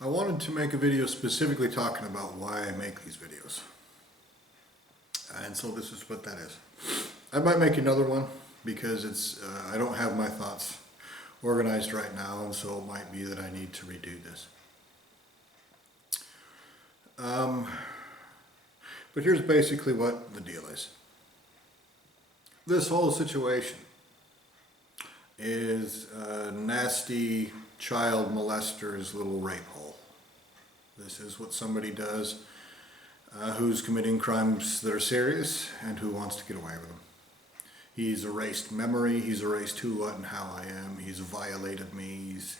I wanted to make a video specifically talking about why I make these videos. And so this is what that is. I might make another one because I don't have my thoughts organized right now, and so it might be that I need to redo this. But here's basically what the deal is. This whole situation is a nasty child molester's little rape hole. This is what somebody does who's committing crimes that are serious and who wants to get away with them. He's erased memory, he's erased who, what, and how I am, he's violated me, he's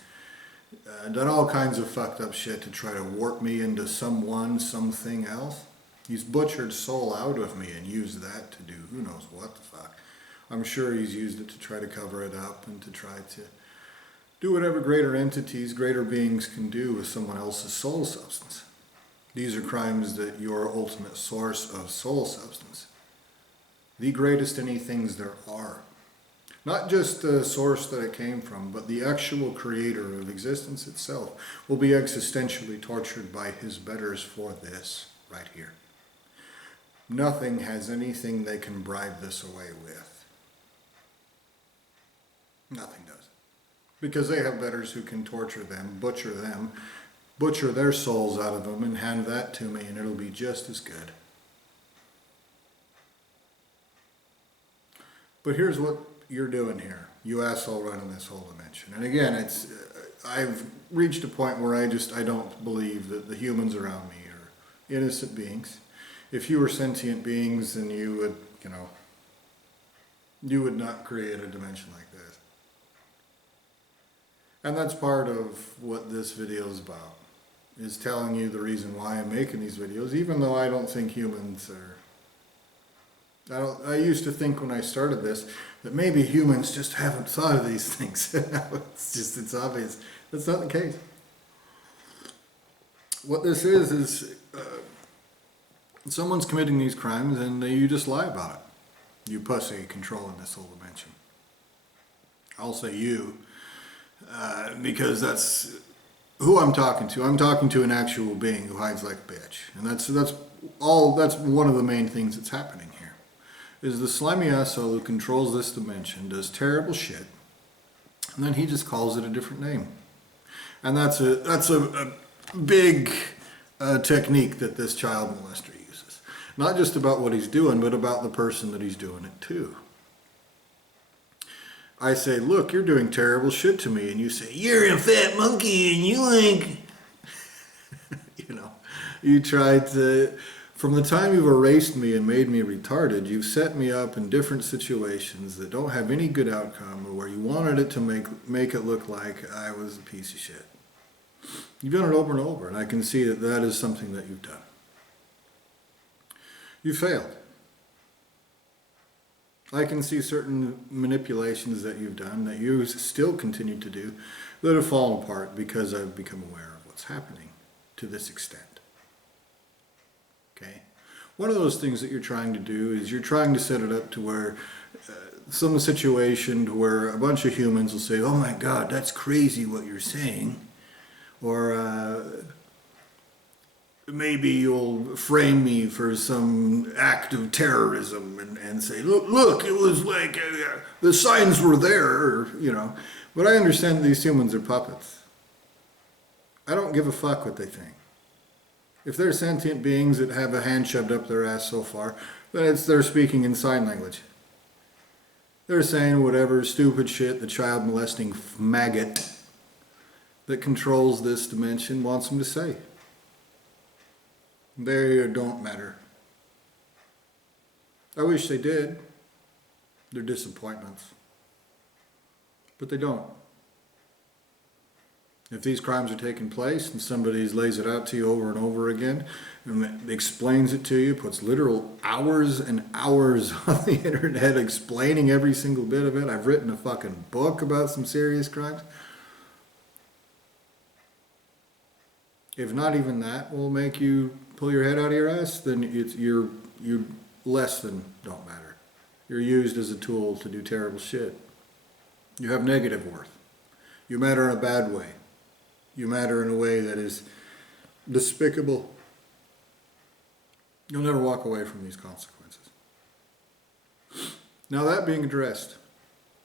done all kinds of fucked up shit to try to warp me into something else. He's butchered soul out of me and used that to do who knows what the fuck. I'm sure he's used it to try to cover it up and to try to do whatever greater entities, greater beings can do with someone else's soul substance. These are crimes that your ultimate source of soul substance, the greatest anythings there are, not just the source that it came from, but the actual creator of existence itself, will be existentially tortured by his betters for this right here. Nothing has anything they can bribe this away with. Nothing does. Because they have betters who can torture them, butcher their souls out of them, and hand that to me, and it'll be just as good. But here's what you're doing here. You asshole running this whole dimension. And again, I've reached a point where I don't believe that the humans around me are innocent beings. If you were sentient beings, then you would, you would not create a dimension like this. And that's part of what this video is about, is telling you the reason why I'm making these videos, even though I don't think humans are... I used to think when I started this that maybe humans just haven't thought of these things. It's obvious. That's not the case. What this is someone's committing these crimes and you just lie about it. You pussy controlling this whole dimension. I'll say you, because that's who I'm talking to. I'm talking to an actual being who hides like a bitch. And that's one of the main things that's happening here. Is the slimy asshole who controls this dimension does terrible shit, and then he just calls it a different name. And that's a big technique that this child molester uses. Not just about what he's doing, but about the person that he's doing it to. I say, look, you're doing terrible shit to me, and you say, you're a fat monkey, and you like... you tried to... From the time you've erased me and made me retarded, you've set me up in different situations that don't have any good outcome, or where you wanted it to make it look like I was a piece of shit. You've done it over and over, and I can see that that is something that you've done. You failed. I can see certain manipulations that you've done, that you still continue to do, that have fallen apart because I've become aware of what's happening to this extent. Okay? One of those things that you're trying to do is you're trying to set it up to where some situation to where a bunch of humans will say, oh my God, that's crazy what you're saying. Or maybe you'll frame me for some act of terrorism and say, look, it was like the signs were there, But I understand these humans are puppets. I don't give a fuck what they think. If they're sentient beings that have a hand shoved up their ass so far, then they're speaking in sign language. They're saying whatever stupid shit the child molesting maggot that controls this dimension wants them to say. They don't matter. I wish they did. They're disappointments. But they don't. If these crimes are taking place and somebody lays it out to you over and over again and explains it to you, puts literal hours and hours on the internet explaining every single bit of it. I've written a fucking book about some serious crimes. If not even that will make you pull your head out of your ass, then you're less than don't matter. You're used as a tool to do terrible shit. You have negative worth. You matter in a bad way. You matter in a way that is despicable. You'll never walk away from these consequences. Now that being addressed,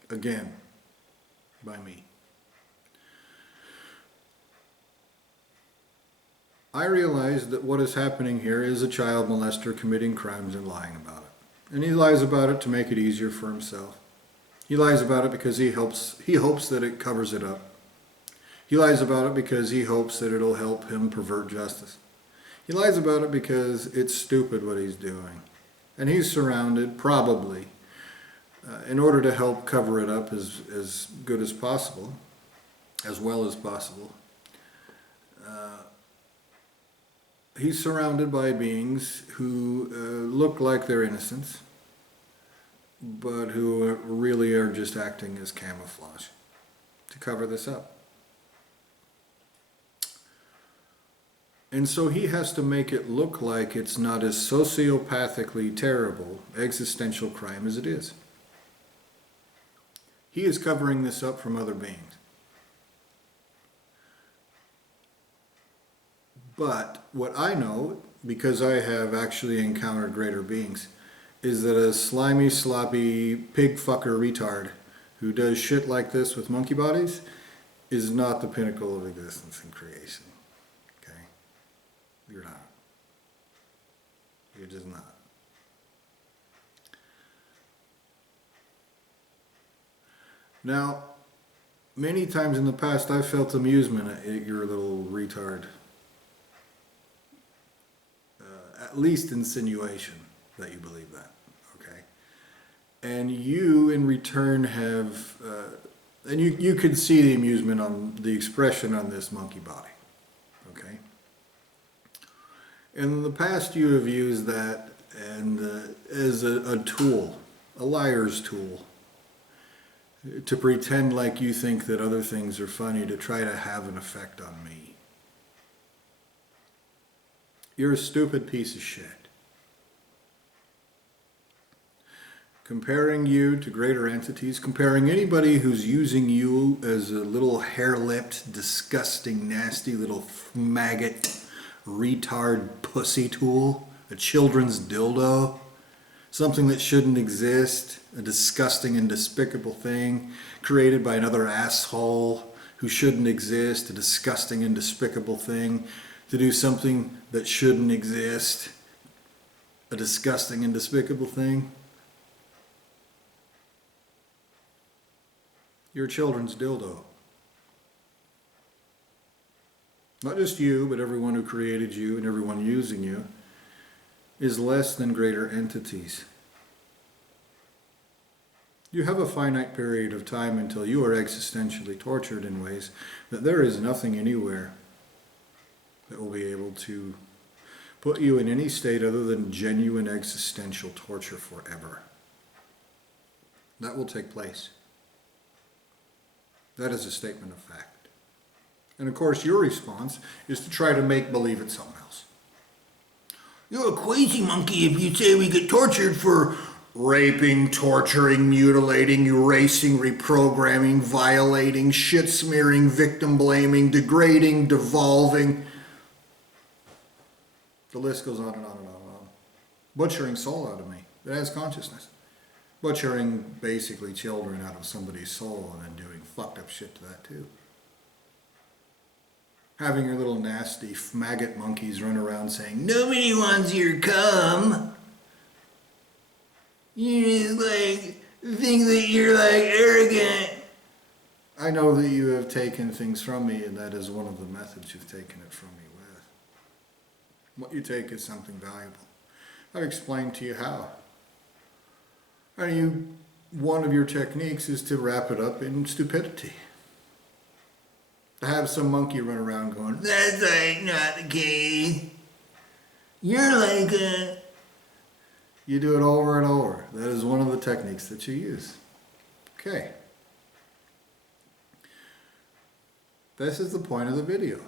again, by me, I realize that what is happening here is a child molester committing crimes and lying about it. And he lies about it to make it easier for himself. He lies about it because he hopes that it covers it up. He lies about it because he hopes that it'll help him pervert justice. He lies about it because it's stupid what he's doing. And he's surrounded, probably, in order to help cover it up as good as possible, as well as possible. He's surrounded by beings who look like they're innocent, but who really are just acting as camouflage to cover this up. And so he has to make it look like it's not as sociopathically terrible existential crime as it is. He is covering this up from other beings. But what I know, because I have actually encountered greater beings, is that a slimy, sloppy, pig fucker retard who does shit like this with monkey bodies is not the pinnacle of existence in creation. Okay? You're not. You're just not. Now, many times in the past I've felt amusement at your little retard. At least insinuation that you believe that, okay? And you, in return, have, and you could see the amusement on the expression on this monkey body, okay? And in the past, you have used that and as a tool, a liar's tool, to pretend like you think that other things are funny to try to have an effect on me. You're a stupid piece of shit. Comparing you to greater entities, comparing anybody who's using you as a little hair-lipped, disgusting, nasty little maggot, retard pussy tool, a children's dildo, something that shouldn't exist, a disgusting and despicable thing created by another asshole who shouldn't exist, a disgusting and despicable thing to do something that shouldn't exist, a disgusting and despicable thing. You're a children's dildo. Not just you, but everyone who created you and everyone using you is less than greater entities. You have a finite period of time until you are existentially tortured in ways that there is nothing anywhere that will be able to put you in any state other than genuine existential torture forever. That will take place. That is a statement of fact. And of course, your response is to try to make believe it's something else. You're a crazy monkey if you say we get tortured for raping, torturing, mutilating, erasing, reprogramming, violating, shit-smearing, victim-blaming, degrading, devolving. The list goes on and on and on and on. Butchering soul out of me. That has consciousness. Butchering basically children out of somebody's soul and then doing fucked up shit to that too. Having your little nasty maggot monkeys run around saying, nobody wants your cum. You just like think that you're like arrogant. I know that you have taken things from me, and that is one of the methods you've taken it from me with. What you take is something valuable. I've explained to you how. And one of your techniques is to wrap it up in stupidity. To have some monkey run around going, that's like not the case. You're like a... You do it over and over. That is one of the techniques that you use. Okay. This is the point of the video.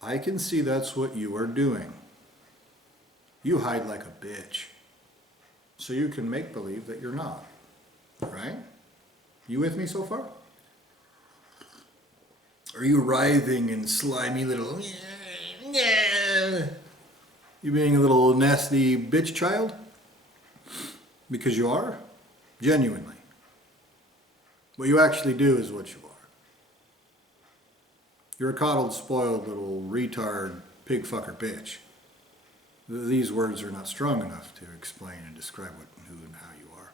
I can see that's what you are doing. You hide like a bitch. So you can make believe that you're not. Right? You with me so far? Are you writhing in slimy little... You being a little nasty bitch child? Because you are? Genuinely. What you actually do is what you are. You're a coddled, spoiled little retard, pig fucker bitch. These words are not strong enough to explain and describe what, who, and how you are.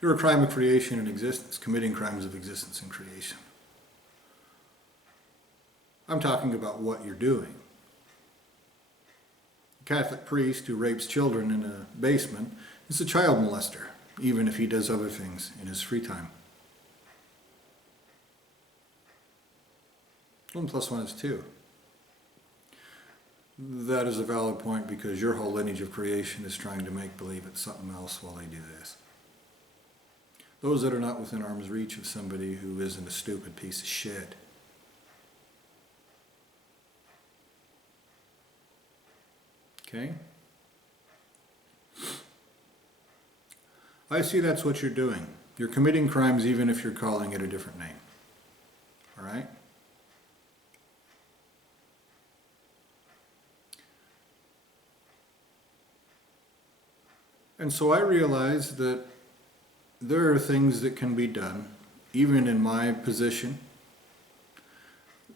You're a crime of creation and existence, committing crimes of existence and creation. I'm talking about what you're doing. A Catholic priest who rapes children in a basement is a child molester, even if he does other things in his free time. 1 + 1 is 2. That is a valid point because your whole lineage of creation is trying to make believe it's something else while they do this. Those that are not within arm's reach of somebody who isn't a stupid piece of shit. Okay? I see that's what you're doing. You're committing crimes even if you're calling it a different name. All right? And so I realize that there are things that can be done, even in my position,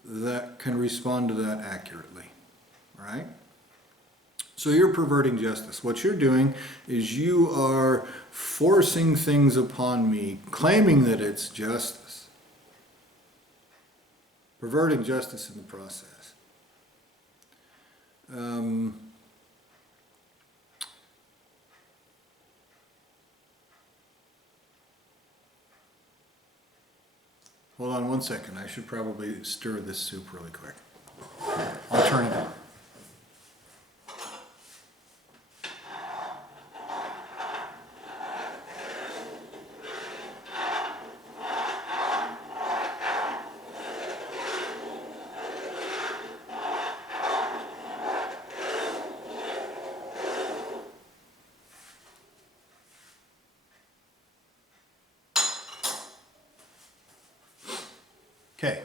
that can respond to that accurately. All right? So you're perverting justice. What you're doing is you are forcing things upon me, claiming that it's justice. Perverting justice in the process. Hold on 1 second. I should probably stir this soup really quick. I'll turn it on. Okay.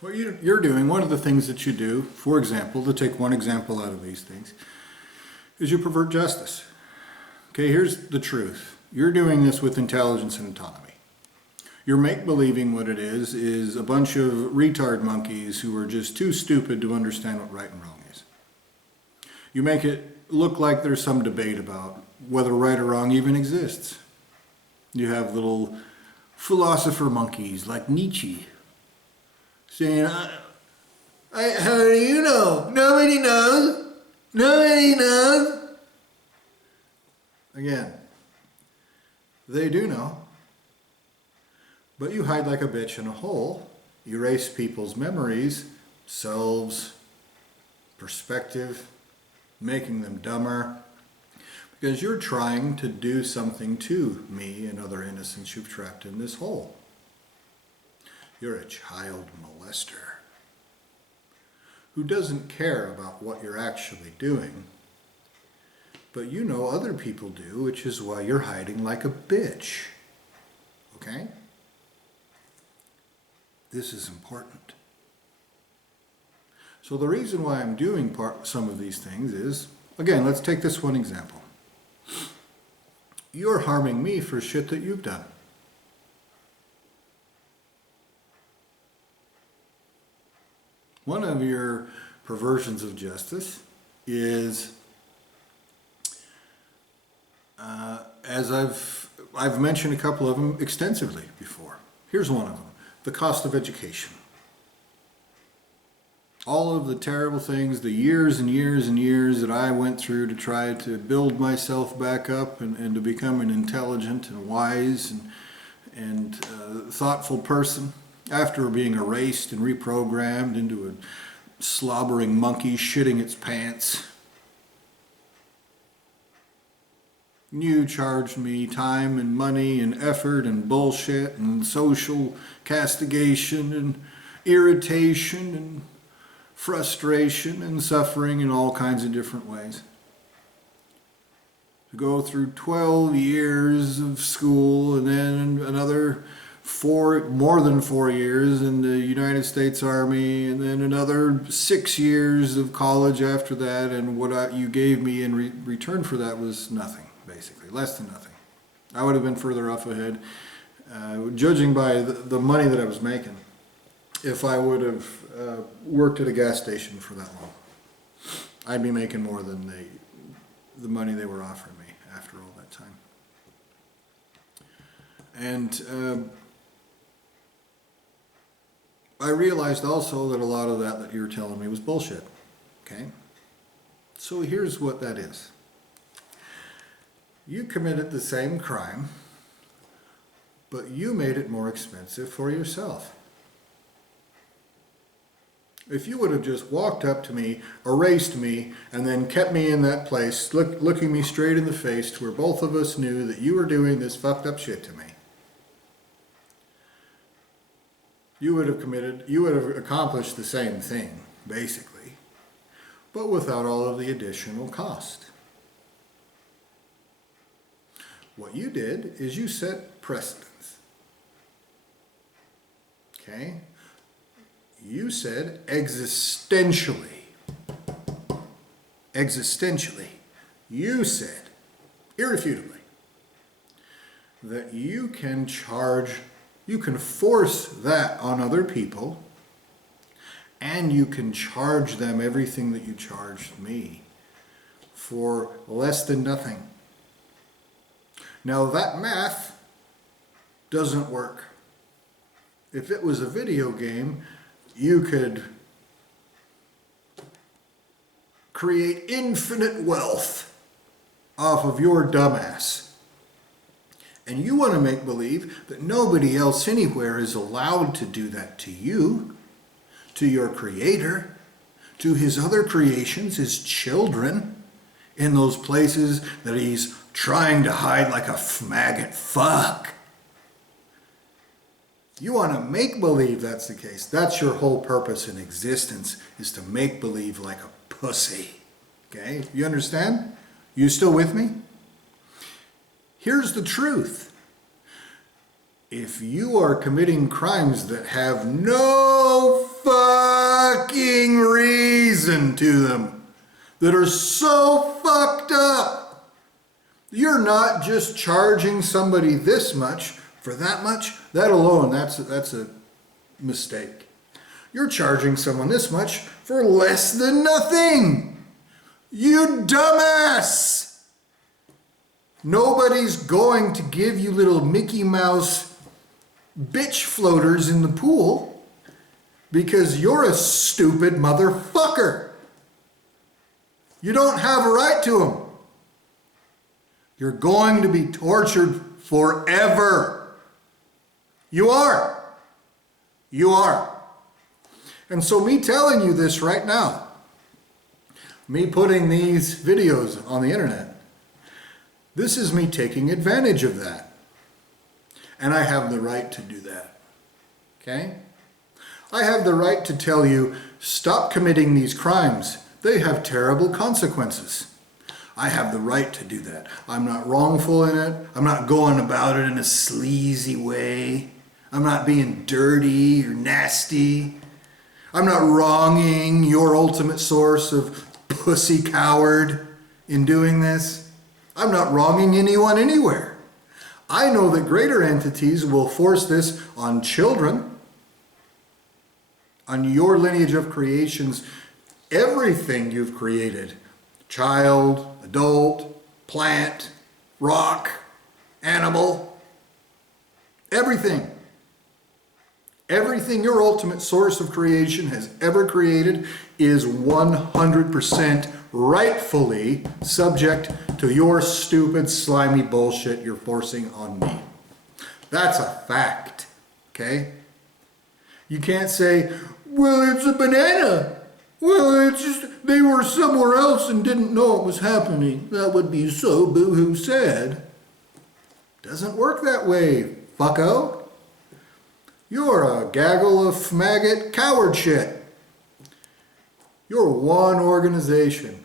What you're doing, one of the things that you do, for example, to take one example out of these things, is you pervert justice. Okay, here's the truth. You're doing this with intelligence and autonomy. You're make-believing what it is a bunch of retard monkeys who are just too stupid to understand what right and wrong is. You make it look like there's some debate about whether right or wrong even exists. You have little philosopher monkeys like Nietzsche saying, how do you know? Nobody knows. Nobody knows. Again, they do know. But you hide like a bitch in a hole, erase people's memories, selves, perspective, making them dumber, because you're trying to do something to me and other innocents you've trapped in this hole. You're a child molester who doesn't care about what you're actually doing, but you know other people do, which is why you're hiding like a bitch. Okay? This is important. So the reason why I'm doing some of these things is, again, let's take this one example. You're harming me for shit that you've done. One of your perversions of justice is, as I've mentioned a couple of them extensively before. Here's one of them. The cost of education. All of the terrible things, the years and years and years that I went through to try to build myself back up and to become an intelligent and wise and thoughtful person after being erased and reprogrammed into a slobbering monkey shitting its pants. You charged me time and money and effort and bullshit and social castigation and irritation and frustration and suffering in all kinds of different ways. To go through 12 years of school and then another more than 4 years in the United States Army, and then another 6 years of college after that, and what you gave me in return for that was nothing, basically, less than nothing. I would have been further off ahead, judging by the money that I was making, if I would have worked at a gas station for that long. I'd be making more than the money they were offering me after all that time. And I realized also that a lot of that you're telling me was bullshit. Okay? So here's what that is. You committed the same crime, but you made it more expensive for yourself. If you would have just walked up to me, erased me, and then kept me in that place, looking me straight in the face to where both of us knew that you were doing this fucked up shit to me, you would have accomplished the same thing, basically, but without all of the additional cost. What you did is you set precedence. Okay? You said existentially, you said, irrefutably, that you can force that on other people, and you can charge them everything that you charged me for less than nothing. Now that math doesn't work. If it was a video game, you could create infinite wealth off of your dumbass. And you want to make believe that nobody else anywhere is allowed to do that to you, to your creator, to his other creations, his children, in those places that he's trying to hide like a maggot. Fuck. You want to make believe that's the case. That's your whole purpose in existence, is to make believe like a pussy. Okay? You understand? You still with me? Here's the truth. If you are committing crimes that have no fucking reason to them, that are so fucked up, you're not just charging somebody this much for that much. That alone, that's a mistake. You're charging someone this much for less than nothing. You dumbass! Nobody's going to give you little Mickey Mouse bitch floaters in the pool because you're a stupid motherfucker. You don't have a right to them. You're going to be tortured forever. You are. You are. And so me telling you this right now, me putting these videos on the internet, this is me taking advantage of that. And I have the right to do that. Okay? I have the right to tell you, stop committing these crimes. They have terrible consequences. I have the right to do that. I'm not wrongful in it. I'm not going about it in a sleazy way. I'm not being dirty or nasty. I'm not wronging your ultimate source of pussy coward in doing this. I'm not wronging anyone anywhere. I know that greater entities will force this on children, on your lineage of creations, everything you've created, child, adult, plant, rock, animal, everything. Everything your ultimate source of creation has ever created is 100% rightfully subject to your stupid, slimy bullshit you're forcing on me. That's a fact, okay? You can't say, well, it's a banana. Well, it's just they were somewhere else and didn't know it was happening. That would be so boo-hoo sad. Doesn't work that way, fucko. You're a gaggle of maggot coward shit. You're one organization.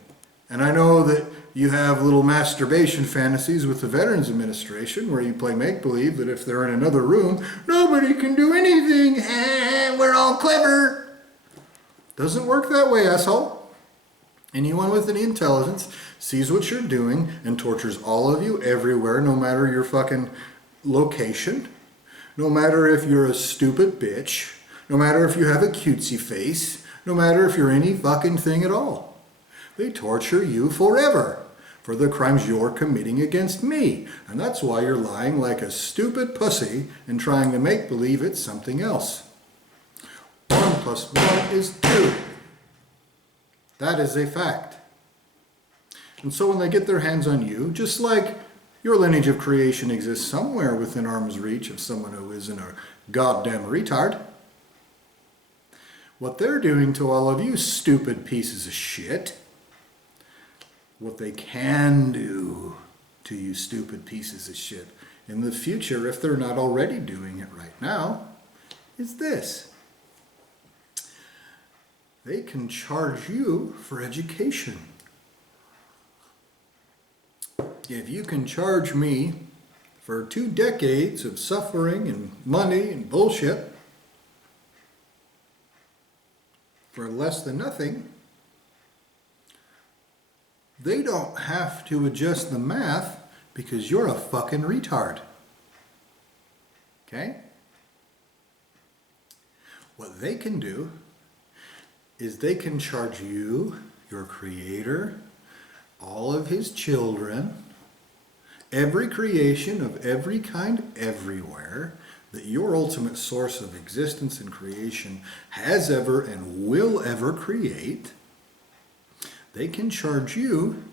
And I know that You have little masturbation fantasies with the Veterans Administration where you play make-believe that if they're in another room, nobody can do anything. We're all clever. Doesn't work that way, asshole. Anyone with any intelligence sees what you're doing and tortures all of you everywhere, no matter your fucking location, no matter if you're a stupid bitch, no matter if you have a cutesy face, no matter if you're any fucking thing at all. They torture you forever for the crimes you're committing against me. And that's why you're lying like a stupid pussy and trying to make believe it's something else. 1 + 1 is 2. That is a fact. And so when they get their hands on you, just like your lineage of creation exists somewhere within arm's reach of someone who isn't a goddamn retard, what they're doing to all of you stupid pieces of shit, what they can do to you stupid pieces of shit in the future, if they're not already doing it right now, is this. They can charge you for education. If you can charge me for 2 decades of suffering and money and bullshit for less than nothing, they don't have to adjust the math because you're a fucking retard. Okay? What they can do is they can charge you, your creator, all of his children, every creation of every kind everywhere that your ultimate source of existence and creation has ever and will ever create. They can charge you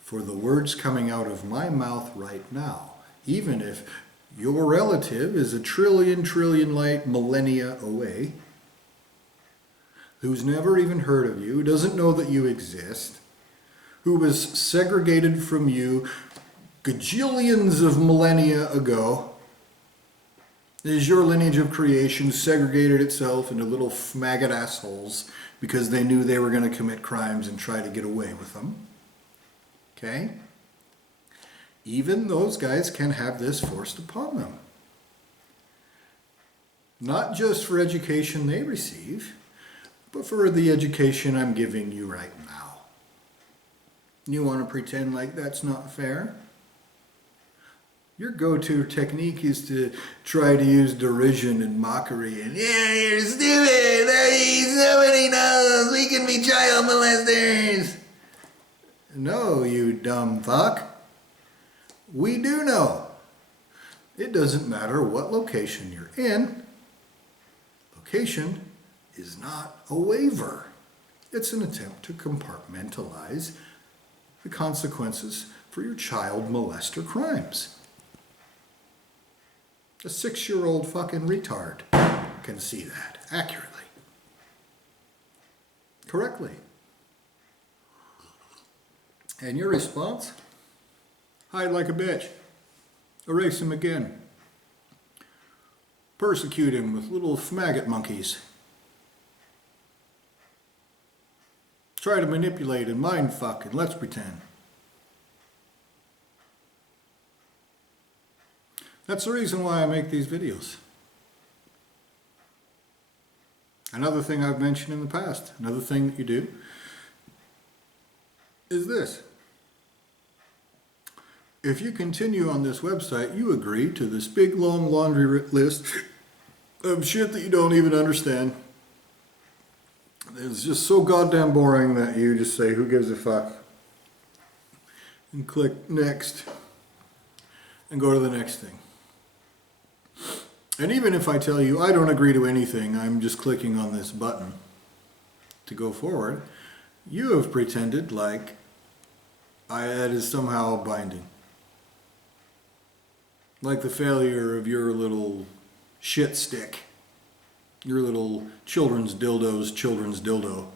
for the words coming out of my mouth right now, even if your relative is a trillion light millennia away, who's never even heard of you, doesn't know that you exist, who was segregated from you gajillions of millennia ago. Is your lineage of creation segregated itself into little maggot assholes because they knew they were going to commit crimes and try to get away with them? Okay? Even those guys can have this forced upon them. Not just for education they receive, but for the education I'm giving you right now. You want to pretend like that's not fair? Your go-to technique is to try to use derision and mockery and, yeah, you're stupid, nobody knows, we can be child molesters. No, you dumb fuck. We do know. It doesn't matter what location you're in. Location is not a waiver. It's an attempt to compartmentalize the consequences for your child molester crimes. A 6-year-old fucking retard can see that accurately, correctly. And your response? Hide like a bitch. Erase him again. Persecute him with little maggot monkeys. Try to manipulate and mind fuck and let's pretend. That's the reason why I make these videos. Another thing I've mentioned in the past, another thing that you do, is this. If you continue on this website, you agree to this big long laundry list of shit that you don't even understand. It's just so goddamn boring that you just say, who gives a fuck? And click next. And go to the next thing. And even if I tell you I don't agree to anything, I'm just clicking on this button to go forward, you have pretended like that is somehow binding. Like the failure of your little shit stick, your little children's dildo,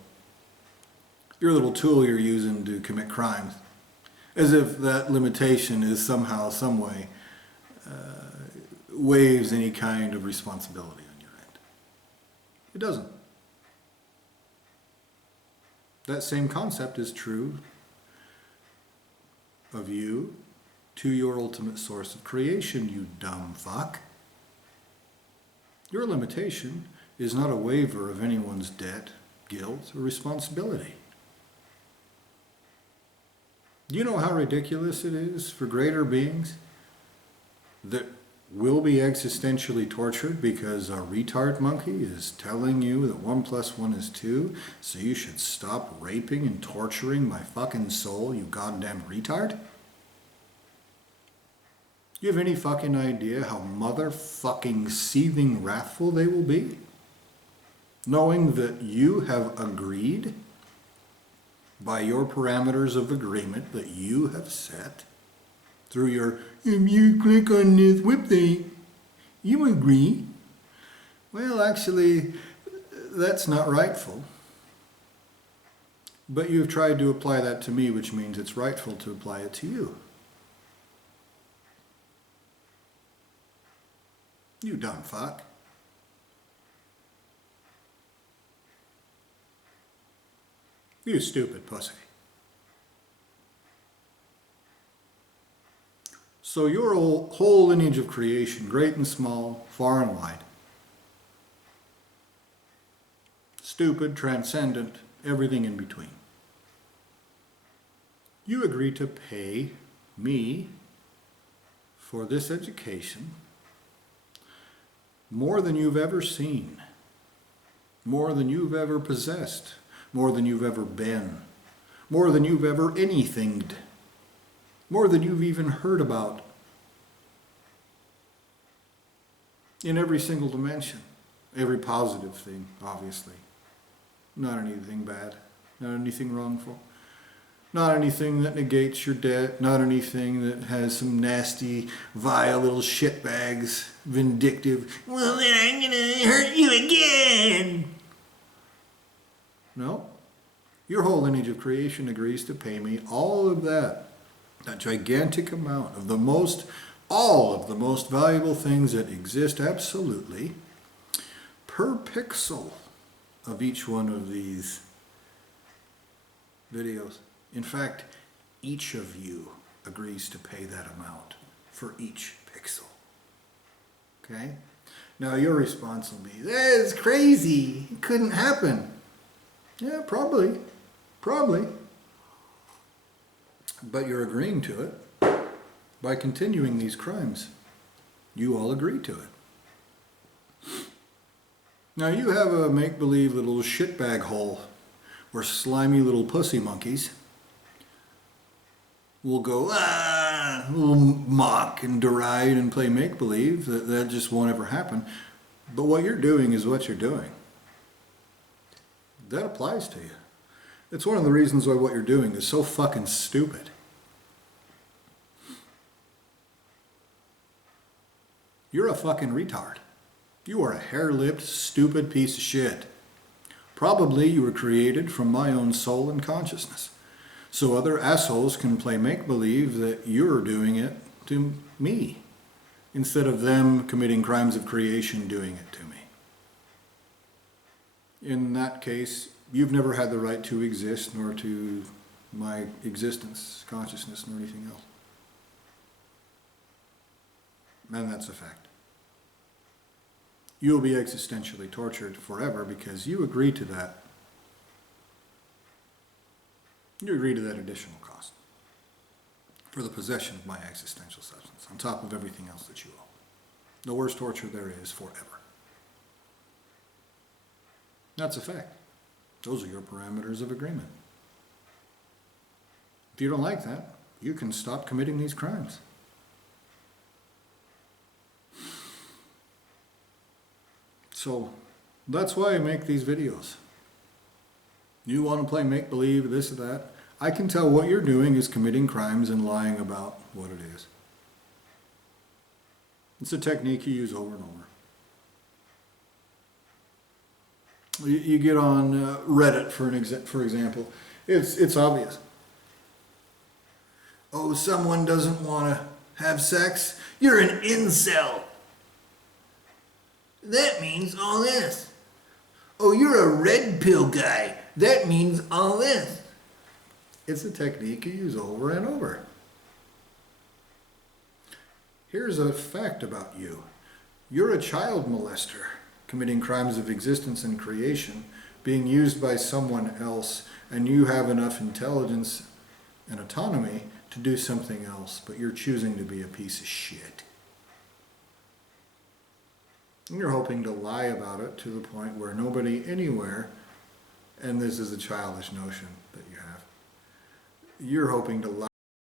your little tool you're using to commit crimes. As if that limitation is somehow, some way, waives any kind of responsibility on your end. It doesn't. That same concept is true of you to your ultimate source of creation, you dumb fuck. Your limitation is not a waiver of anyone's debt, guilt, or responsibility. Do you know how ridiculous it is for greater beings that will be existentially tortured because a retard monkey is telling you that 1 + 1 is 2, so you should stop raping and torturing my fucking soul, you goddamn retard? You have any fucking idea how motherfucking seething wrathful they will be? Knowing that you have agreed by your parameters of agreement that you have set through your, if you click on this website, you agree. Well, actually, that's not rightful. But you've tried to apply that to me, which means it's rightful to apply it to you. You dumb fuck. You stupid pussy. So your whole lineage of creation, great and small, far and wide, stupid, transcendent, everything in between. You agree to pay me for this education more than you've ever seen, more than you've ever possessed, more than you've ever been, more than you've ever anythinged, more than you've even heard about, in every single dimension, every positive thing, obviously. Not anything bad, not anything wrongful, not anything that negates your debt, not anything that has some nasty, vile little shitbags, vindictive, well then I'm gonna hurt you again. No. Your whole lineage of creation agrees to pay me all of that gigantic amount of all of the most valuable things that exist absolutely per pixel of each one of these videos. In fact, each of you agrees to pay that amount for each pixel. Okay? Now your response will be, that is crazy. It couldn't happen. Yeah, probably. But you're agreeing to it by continuing these crimes. You all agree to it. Now you have a make-believe little shitbag hole where slimy little pussy monkeys will go, will mock and deride and play make-believe. That just won't ever happen. But what you're doing is what you're doing. That applies to you. It's one of the reasons why what you're doing is so fucking stupid. You're a fucking retard. You are a hair-lipped, stupid piece of shit. Probably you were created from my own soul and consciousness. So other assholes can play make-believe that you're doing it to me, instead of them committing crimes of creation doing it to me. In that case, you've never had the right to exist, nor to my existence, consciousness, nor anything else. And that's a fact. You'll be existentially tortured forever because you agree to that. You agree to that additional cost for the possession of my existential substance, on top of everything else that you owe. The worst torture there is forever. That's a fact. Those are your parameters of agreement. If you don't like that, you can stop committing these crimes. So that's why I make these videos. You want to play make-believe, this or that. I can tell what you're doing is committing crimes and lying about what it is. It's a technique you use over and over. You get on Reddit, for example. It's obvious. Oh, someone doesn't want to have sex? You're an incel. That means all this. Oh, you're a red pill guy. That means all this. It's a technique you use over and over. Here's a fact about you. You're a child molester, committing crimes of existence and creation, being used by someone else, and you have enough intelligence and autonomy to do something else, but you're choosing to be a piece of shit. And you're hoping to lie about it to the point where nobody anywhere, and this is a childish notion that you have, you're hoping to lie